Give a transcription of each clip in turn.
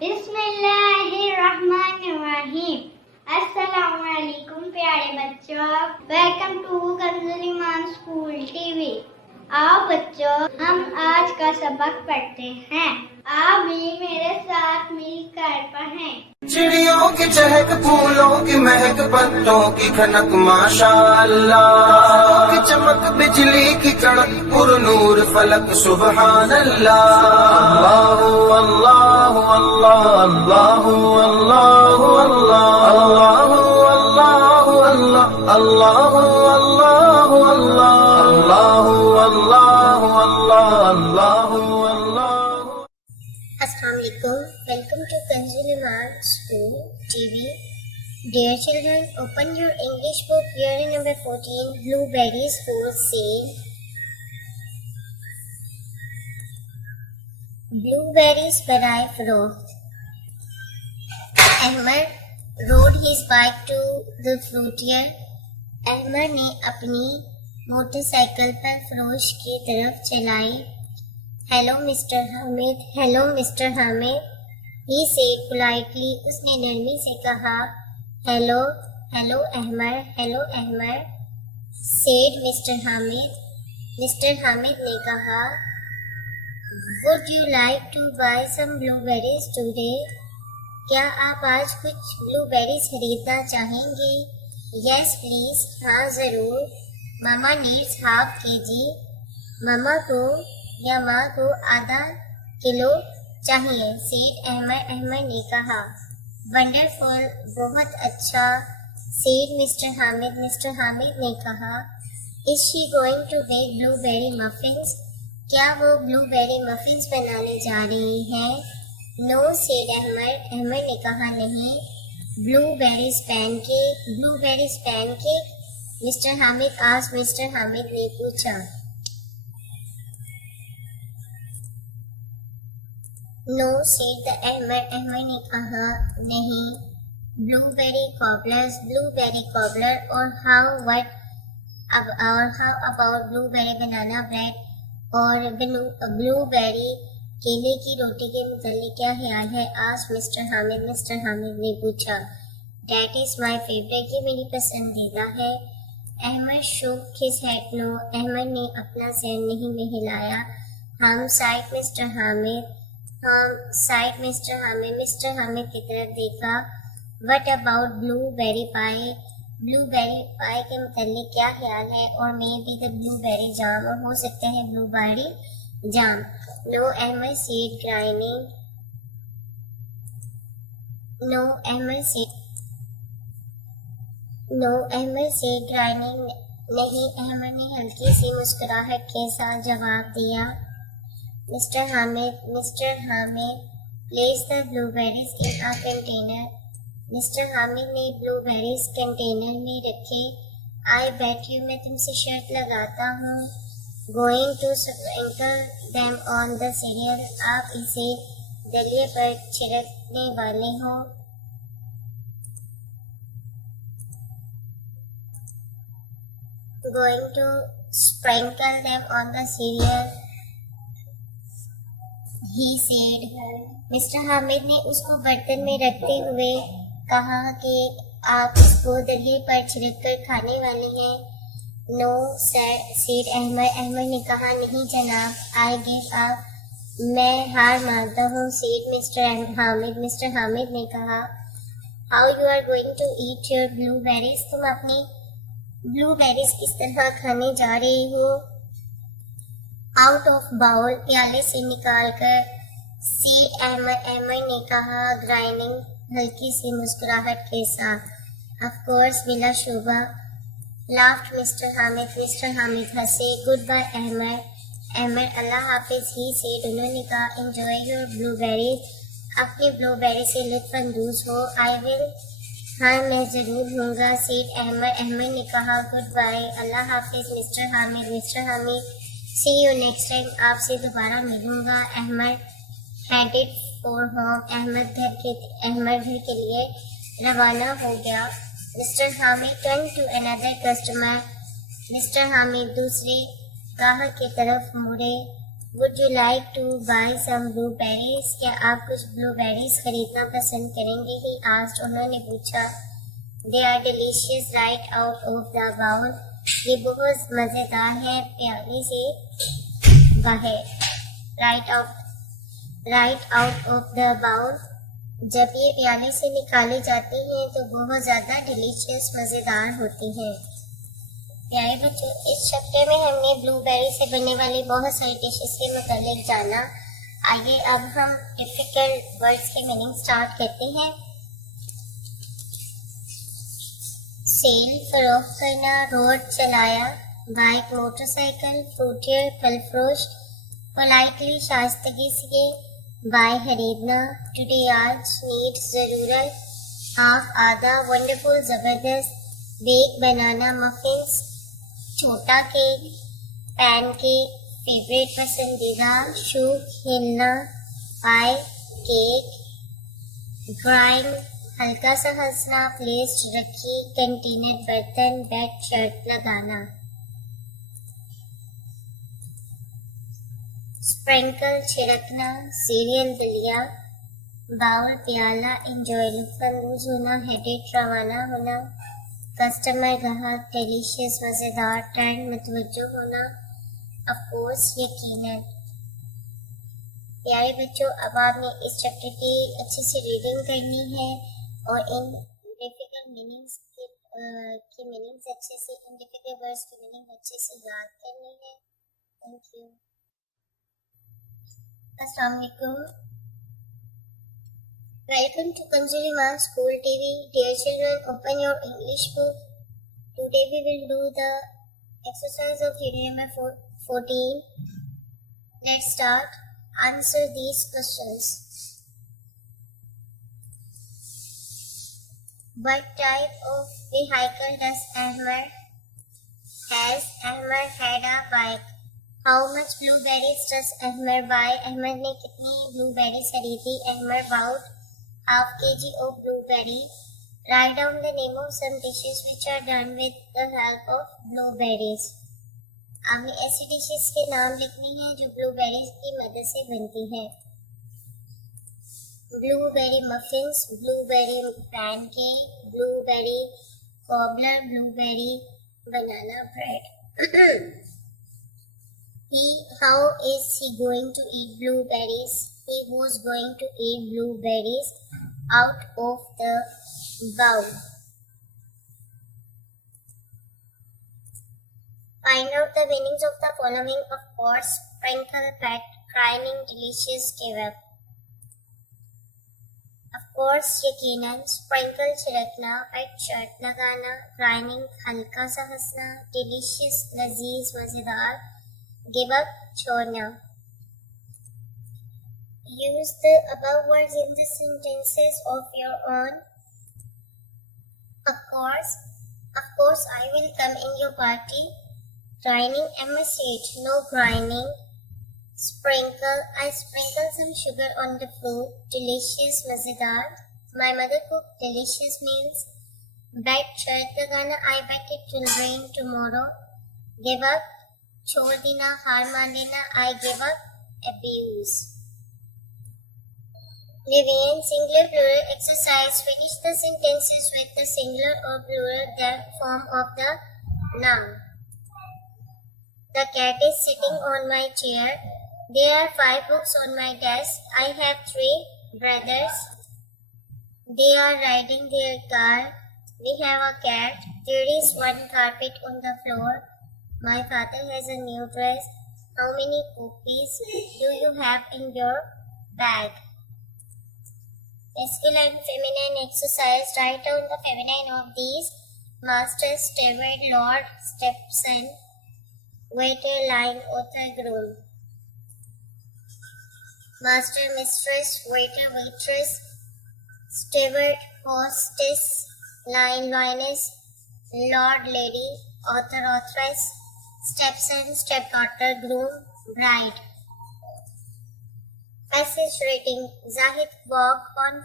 बिस्मिल्लाहिर्रहमानिर्रहीम। अस्सलाम वालेकुम प्यारे बच्चों, welcome to Kanz Iman school TV. आओ बच्चों, हम आज का सबक पढ़ते हैं। आप भी मेरे साथ मिलकर पढ़ें। चिड़ियों की चहक, फूलों की महक, पत्तों की खनक, माशाअल्लाह की चमक, बिजली की कड़क, पुरनूर फलक, सुबहान अल्लाह। अल्लाह अल्लाह अल्लाह अल्लाह अल्लाह अल्लाह अल्लाह अल्लाह अल्लाह अल्लाह अल्लाह। Assalamu alaikum. Welcome to Kanz Iman School TV. Dear children, open your English book, year number 14, Blueberries for Sale. Blueberries बराए फरोख्त। Ahmad rode his bike to the fruitier. Ahmad ने अपनी मोटरसाइकिल पर फरोश की तरफ चलाई। Hello mister Hamid, hello mister Hamid, he said politely, उसने नरमी से कहा। Hello hello Ahmad, hello Ahmad, said mister Hamid ने कहा। Would you like to buy some blueberries today? क्या आप आज कुछ ब्लूबेरीज खरीदना चाहेंगे? यस प्लीज, हाँ जरूर। मामा नीड्स हाफ केजी, मामा को या माँ को आधा किलो चाहिए, सेठ अहमद ने कहा। वंडरफुल, बहुत अच्छा, सेठ मिस्टर हामिद ने कहा। Is she going to bake blueberry muffins? क्या वो ब्लूबेरी मफिन्स बनाने जा रही हैं? नो सेठ अहमद ने कहा, नहीं। ब्लूबेरीज पैनकेक मिस्टर हामिद ने पूछा। नो सेड अहमद ने कहा, नहीं। ब्लूबेरी कॉबलर और हाउ अबाउट ब्लूबेरी बनाना ब्रेड और ब्लूबेरी केले की रोटी के मुतालिक क्या ख्याल है? आज मिस्टर हामिद ने पूछा। डैट इज माई फेवरेट, ये मेरी पसंदीदा है। Ahmad shook his head no, Ahmad ने अपना सिर नहीं हिलाया। हम साइड मिस्टर हामिद की तरफ देखा। वट अबाउट ब्लूबेरी पाई के मुतालिक क्या ख्याल है? और मे बी द ब्लूबेरी जाम, और हो सकता है ब्लूबेरी जाम। नो अहमद सेड ग्राइनिंग, नहीं, अहमद ने हल्की सी मुस्कुराहट के साथ जवाब दिया। मिस्टर Hamid place the blueberries in a container, mister Hamid ने ब्लूबेरीज कंटेनर में रखे। आई बेट यू, मैं तुमसे शर्त लगाता हूँ। Going to sprinkle them on the cereal, आप इसे दलिए पर छिड़कने वाले हो। Going to sprinkle them on the cereal, he said. Mister Hamid ने उसको बर्तन में रखते हुए कहा कि आप इसको दलिए पर छिड़ककर खाने वाले हैं। नो सेड अहमद ने कहा, नहीं जनाब। आई गिव अप, मैं हार मानता हूँ, सेड मिस्टर हामिद ने कहा। How you are going to eat your blueberries, तुम अपनी ब्लूबेरीज किस तरह खाने जा रही हो? आउट ऑफ बाउल, प्याले से निकालकर, सेड अहमद ने कहा, ग्राइनिंग, हल्की सी मुस्कुराहट के साथ। ऑफ कोर्स, बिला शुबा। लाफ्ड मिस्टर हामिद हंसे। गुड बाय अहमद, अल्लाह हाफिज, ही सेड, उन्होंने कहा। एंजॉय योर ब्लूबेरीज, अपनी ब्लूबेरी से लुत्फ अंदोज हो। आई विल, हाँ मैं जरूर हूँगा, सेठ अहमद ने कहा। गुड बाय, अल्लाह हाफिज mister Hamid, see you next time, आपसे दोबारा मिलूँगा। Ahmad headed for home, Ahmad घर के लिए रवाना हो गया। Mister Hamid turn to another customer, mister Hamid दूसरे ग्राहक की तरफ मुड़े। Would you like to buy some blueberries? क्या आप कुछ blueberries खरीदना पसंद करेंगे? He asked. उन्होंने पूछा. They are delicious right out of the bowl. ये बहुत मजेदार है प्याले से बाहर. Right out of the bowl. जब ये प्याले से निकाले जाते हैं तो बहुत ज्यादा डिलीशियस मजेदार होते हैं. प्यारे बच्चों, इस चैप्टर में हमने ब्लूबेरी से बनने वाली बहुत सारी डिशेस के मुतालिक जाना. आइए अब हम डिफिकल्ट वर्ड्स के मीनिंग स्टार्ट करते हैं. सेल फरोख्त करना, रोड चलाया, बाइक मोटरसाइकिल, फ्रूटियर फल फरोश, पोलाइटली शाइस्तगी से, बाय खरीदना, टुडे आज, नीड जरूरत, हाफ आधा, वंडरफुल जबरदस्त, बेक बनाना, मफिन्स छोटा केक, पैन केक फेवरेट पसंदीदा, शू खेलना, पाई केक, ग्राइंड हल्का सा हंसना, प्लेस रखी, कंटेनर बर्तन, बेड शर्ट लगाना, स्प्रिंकल छिड़कना, सीरियल दलिया, बाउल प्याला, एंजॉय लुत्फानंदोज होना, हेडेड रवाना होना, कस्टमर ग्राहक, डिलीशियस मजेदार, ट्रेंड मुतवज्जो होना, ऑफ कोर्स यकीनन. प्यारे बच्चों, अब आपने इस चैप्टर की अच्छे से रीडिंग करनी है और इन डिफिकल्ट मीनिंग्स की मीनिंग्स अच्छे से, इन डिफिकल्ट वर्ड्स की मीनिंग अच्छे से याद करनी है. Thank you. अस्सलाम वालेकुम. Welcome to Kanz School TV. Dear children, open your English book. Today we will do the exercise of unit number 14. Let's start. Answer these questions. What type of vehicle does Ahmed? Has Ahmed had a bike? How much blueberries does Ahmed buy? Ahmed ने कितनी blueberries खरीदी? Ahmed bought half kg of blueberry. Write down the name of some dishes which are done with the help of blueberries. आपने ऐसी डिशेस के नाम लिखने हैं जो ब्लूबेरीज की मदद से बनती हैं. Blueberry muffins, blueberry pancake, blueberry cobbler, blueberry banana bread. How is he going to eat blueberries? He was going to eat blueberries out of the bowl. Find out the meanings of the following. Of course, sprinkle, pet, crying, delicious, give up. Of course, यकीनन, sprinkle छिड़कना, pet shirt लगाना, crying हल्का सा हंसना, delicious लजीज मजेदार, give up छोड़ना. Use the above words in the sentences of your own. Of course, I will come in your party. Grinding, Emma said, no grinding. Sprinkle, I sprinkle some sugar on the floor. Delicious, mazedar. My mother cooked delicious meals. Bet, शर्त लगाना, I bet it will rain tomorrow. Give up, छोड़ देना, हार मान लेना, I give up, abuse. Levine, singular plural exercise. Finish the sentences with the singular or plural form of the noun. The cat is sitting on my chair. There are 5 books on my desk. I have 3 brothers. They are riding their car. We have a cat. There is 1 carpet on the floor. My father has a new dress. How many cookies do you have in your bag? Masculine, feminine exercise. Write down the feminine of these. Master, steward, lord, stepson, waiter, line, author, groom. Master, mistress, waiter, waitress, steward, hostess, line, lioness, lord, lady, author, authoress, stepson, stepdaughter, groom, bride. Passage rating. Zahid walked one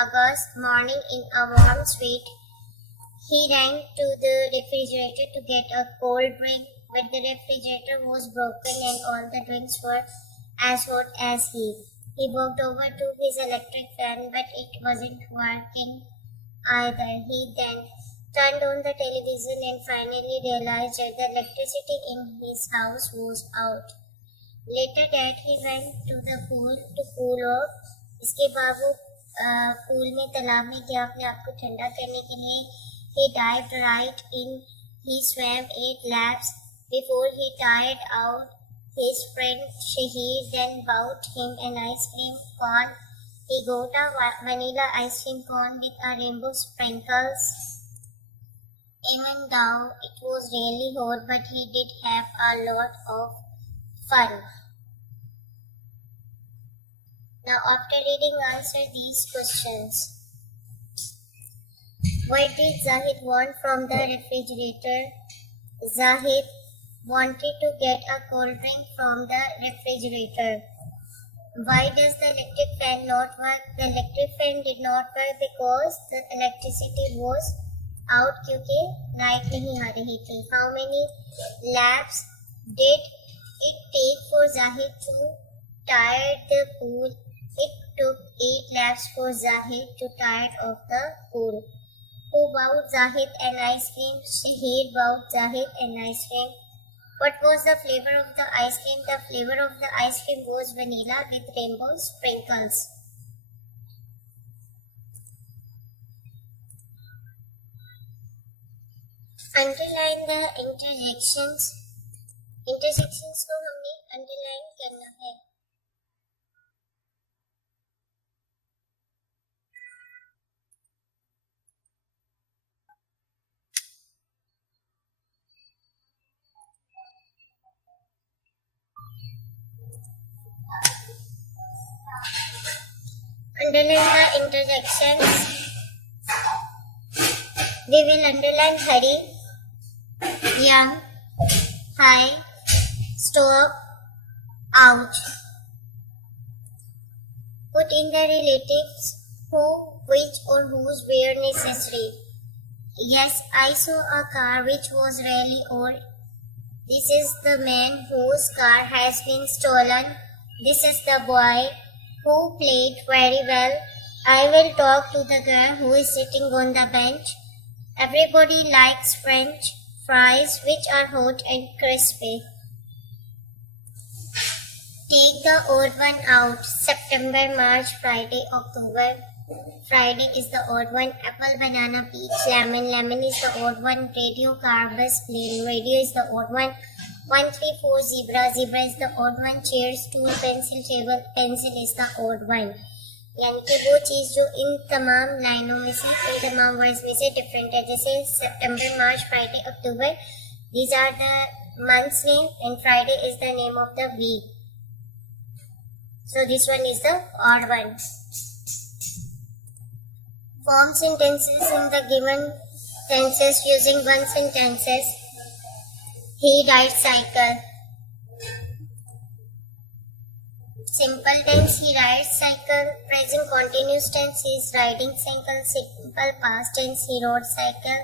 August morning in a warm sweat. He ran to the refrigerator to get a cold drink. but the refrigerator was broken and all the drinks were as hot as he. He walked over to his electric fan, but it wasn't working either. He then turned on the television and finally realized that the electricity in his house was out. Later that he went to the pool to cool off. इसके बाद वो पूल में तालाब में गया अपने आप को ठंडा करने के लिए. He dived right in. He swam 8 laps before he tired out. His friend Shahir then bought him an ice cream cone. He got a vanilla ice cream cone with a rainbow sprinkles. Even though it was really hot, but he did have a lot of fun. Now, after reading, answer these questions. What did Zahid want from the refrigerator? Zahid wanted to get a cold drink from the refrigerator. Why does the electric fan not work? The electric fan did not work because the electricity was out क्योंकि लाइट नहीं आ रही थी. How many laps did it take for Zahid to tire the pool? It took 8 laps for Zahid to tire of the pool. Who bought Zahid an ice cream? Shahir bought Zahid an ice cream. What was the flavor of the ice cream? The flavor of the ice cream was vanilla with rainbow sprinkles. Underline the interjections. Interjections को हमने underline करना है. Underline the interjections. We will underline hurry, young, high, stop, ouch. Put in the relatives who, which or whose were necessary. Yes, I saw a car which was really old. This is the man whose car has been stolen. This is the boy who played very well. I will talk to the girl who is sitting on the bench. Everybody likes French fries which are hot and crispy. Take the odd one out. September, March, Friday, October. Friday is the odd one. Apple, banana, peach, lemon. Lemon is the odd one. Radio, car, bus, plane. Radio is the odd one. 1, 3, 4, zebra. Zebra is the odd one. Chair, stool, pencil, table. Pencil is the odd one. यानी कि वो चीज़ जो इन तमाम लाइनों में से, इन तमाम वर्ड्स में से डिफरेंट है. जैसे September, March, Friday, October. These are the months name and Friday is the name of the week. So this one is the odd one. Form sentences in the given tenses using one sentences. He rides cycle. Simple tense, he rides cycle. Present continuous tense, he is riding cycle. Simple past tense, he rode cycle.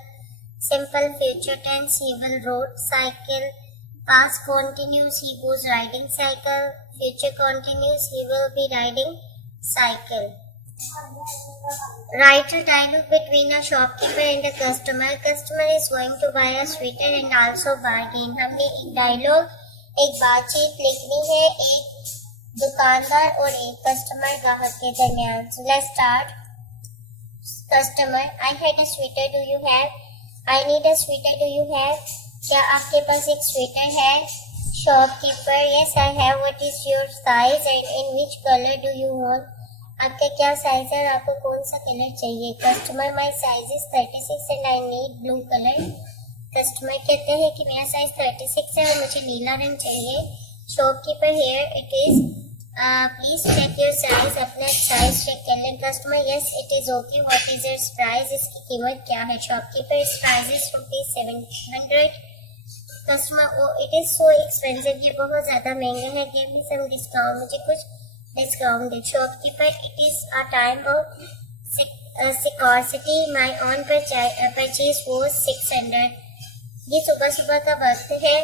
Simple future tense, he will rode cycle. Past continuous, he was riding cycle. Future continuous, he will be riding cycle. Write a dialogue between a shopkeeper and a customer. Customer is going to buy a sweater and also bargain. हमने एक dialogue, एक बातचीत लिखनी है एक दुकानदार और एक कस्टमर ग्राहक के दरमियान. So let's start. Customer, I had a sweater. Do you have? I need a sweater. Do you have? क्या आपके पास एक स्वेटर है? Shopkeeper, yes I have. What is your size and in which color do you want? आपका क्या साइज है और आपको कौन सा कलर चाहिए? Customer, my size is 36 and I need blue color. Customer कहते हैं कि मेरा साइज 36 है और मुझे नीला रंग चाहिए. Shopkeeper, here it is. Please check your size. अपना साइज चेक कर लें. Customer, yes it is okay. What is your price? इसकी कीमत क्या है? Shopkeeper, its price is ₹700. Customer, oh it is so expensive. ये बहुत ज़्यादा महंगा है. Give me some discount. मुझे कुछ डिस्काउंट दे. Shopkeeper, it is a time of scarcity. My own purchase was 600. ये सुबह सुबह का वक्त है.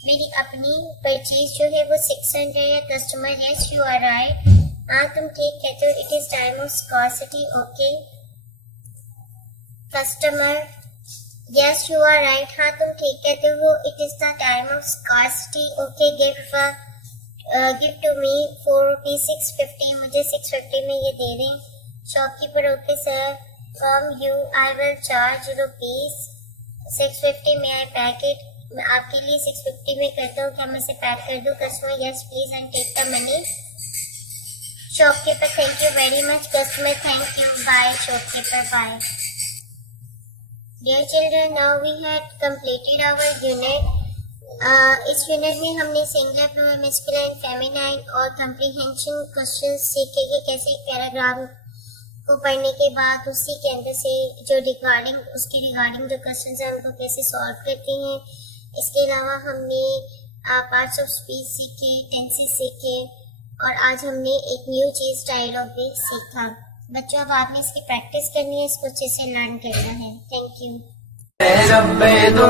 मेरी अपनी परचेज जो है वो 600 है। Customer yes you are right, हाँ तुम ठीक कहते हो, it is time of scarcity, okay. Customer yes you are right, हाँ तुम ठीक कहते हो, it is the time of scarcity, okay. Give to me 4 rupees 650, मुझे 650 में ये दे दें। Shopkeeper okay sir, from you I will charge rupees 650 में आई पैक इट, मैं आपके लिए 650 में करता हूँ, क्या मैं इसे पैक कर दूँ? Customer yes please and take the money. Shopkeeper thank you very much. Customer thank you, bye. Shopkeeper bye. Dear children, now we had completed our unit. इस यूनिट में हमने सिंगुलर प्लूरल मैस्कुलिन फेमिनाइन और comprehension question सीखे कि कैसे पैराग्राफ को पढ़ने के बाद उसी के अंदर से जो उसके रिगार्डिंग जो क्वेश्चन है उनको कैसे सॉल्व करते हैं। इसके अलावा हमने पार्ट्स ऑफ स्पीच सीखे, टेंसेस सीखे और आज हमने एक न्यू चीज डायलॉग भी सीखा। बच्चों अब आपने इसकी प्रैक्टिस करनी है, इसको अच्छे से लर्न करना है। Thank you. रब्बे दो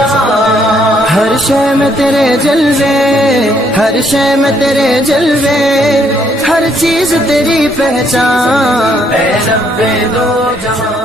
जहां, हर शय में तेरे जलवे, हर शय में तेरे जलवे, हर चीज तेरी पहचान। रब्बे दो जहां।